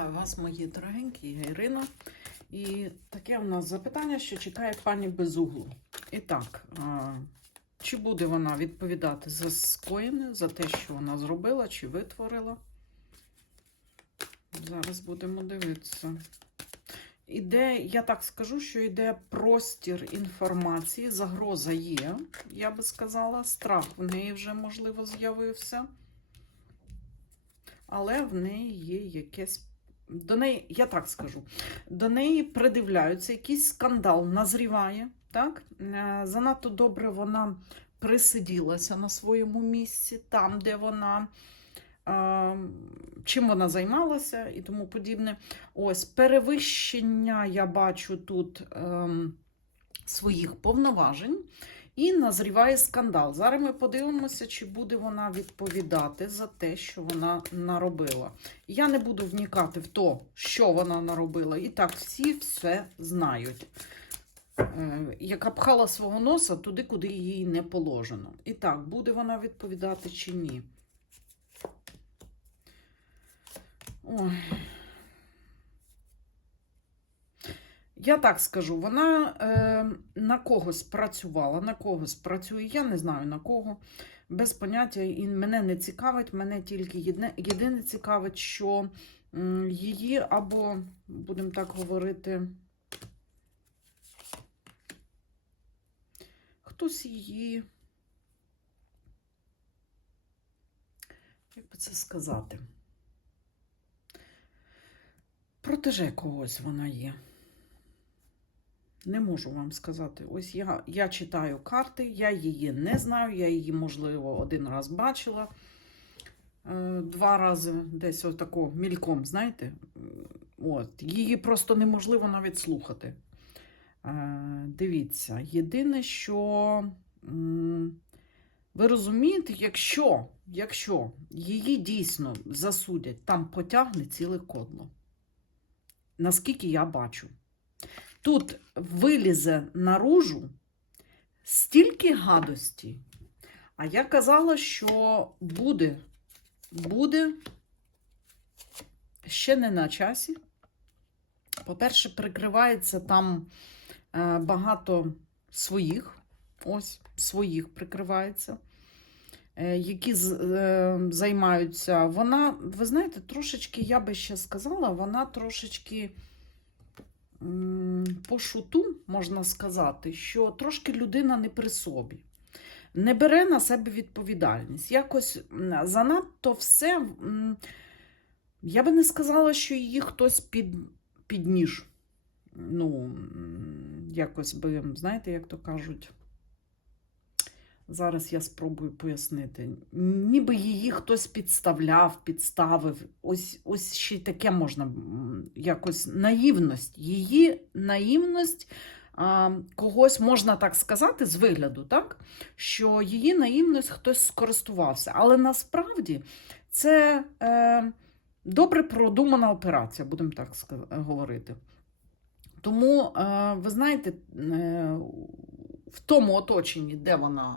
Вітаю вас, мої дорогенькі, я Ірина. І таке у нас запитання, що чекає пані Безуглу. І так, чи буде вона відповідати за скоєне, за те, що вона зробила, чи витворила? Зараз будемо дивитися. Іде, я так скажу, що йде простір інформації, загроза є, я би сказала, страх в неї вже, можливо, з'явився. Але в неї є якесь. До неї, я так скажу, до неї придивляються, якийсь скандал назріває. так? Е, Занадто добре вона присиділася на своєму місці, там, де вона. е, Чим вона займалася і тому подібне. Ось перевищення я бачу тут ем, своїх повноважень і назріває скандал. Зараз ми подивимося, чи буде вона відповідати за те, що вона наробила. Я не буду вникати в те, що вона наробила. І так всі все знають. Е, Яка пхала свого носа туди, куди їй не положено. І так, буде вона відповідати чи ні? Ой. Я так скажу, вона е, на когось працювала, на когось працює, я не знаю на кого, без поняття, і мене не цікавить, мене тільки єдине, єдине цікавить, що її або, будемо так говорити, хтось її, як би це сказати, протеже когось вона є. Не можу вам сказати. Ось я, я читаю карти, я її не знаю, я її, можливо, один раз бачила. Е, Два рази десь отако мільком, знаєте. От. Її просто неможливо навіть слухати. Е, Дивіться, єдине, що ви розумієте, якщо, якщо її дійсно засудять, там потягне ціле кодло. Наскільки я бачу. Тут вилізе наружу стільки гадості. А я казала, що буде, буде ще не на часі. По-перше, прикривається там е, багато своїх, ось своїх прикривається, е, які е, займаються. Вона, ви знаєте, трошечки, я би ще сказала, вона трошечки по шуту, можна сказати, що трошки людина не при собі. Не бере на себе відповідальність. Якось занадто все. Я би не сказала, що її хтось під, підніж. Ну, якось би, знаєте, як то кажуть. Зараз я спробую пояснити. Ніби її хтось підставляв, підставив. Ось ось ще й таке можна якось наївність. Її наївність а, когось можна так сказати з вигляду, так? що її наївність хтось скористувався. Але насправді це е, добре продумана операція, будемо так говорити. Тому, е, ви знаєте, е, в тому оточенні, де вона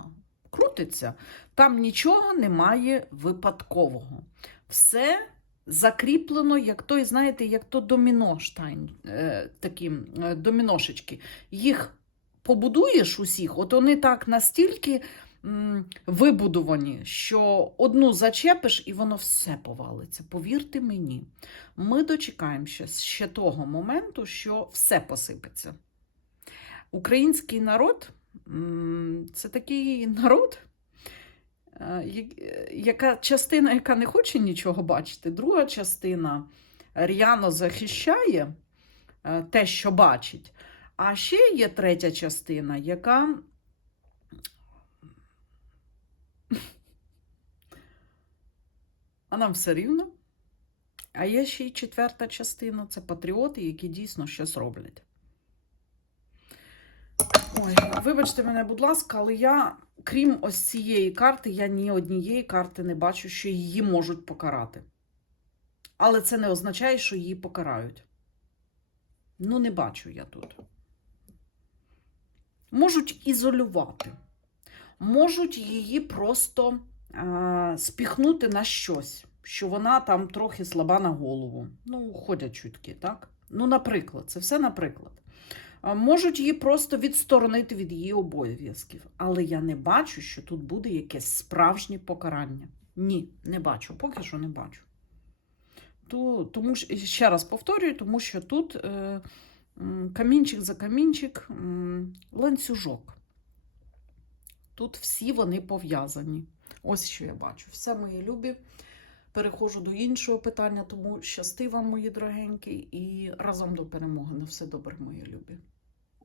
крутиться, там нічого немає випадкового. Все закріплено, як той, знаєте, як то доміноштайн, е, такі е, доміношечки. Їх побудуєш усіх, от вони так настільки вибудовані, що одну зачепиш і воно все повалиться. Повірте мені, ми дочекаємося ще того моменту, що все посипеться. Український народ це такий народ, е, яка частина, яка не хоче нічого бачити, друга частина р'яно захищає е, те, що бачить. А ще є третя частина, яка. А нам все рівно. А є ще й четверта частина це патріоти, які дійсно щось роблять. Ой, вибачте мене, будь ласка, але я, крім ось цієї карти, я ні однієї карти не бачу, що її можуть покарати. Але це не означає, що її покарають. Ну, не бачу я тут. Можуть ізолювати, можуть її просто а, спіхнути на щось. що вона там трохи слаба на голову. Ну, ходять чутки, так? Ну, наприклад, це все наприклад. Можуть її просто відсторонити від її обов'язків. Але я не бачу, що тут буде якесь справжнє покарання. Ні, не бачу, поки що не бачу. То, тому що, ще раз повторюю, тому що тут е, камінчик за камінчик, м, ланцюжок. Тут всі вони пов'язані. Ось що я бачу. Все, мої любі. Переходжу до іншого питання, тому щасти вам, мої дорогенькі, і разом до перемоги. На все добре, мої любі.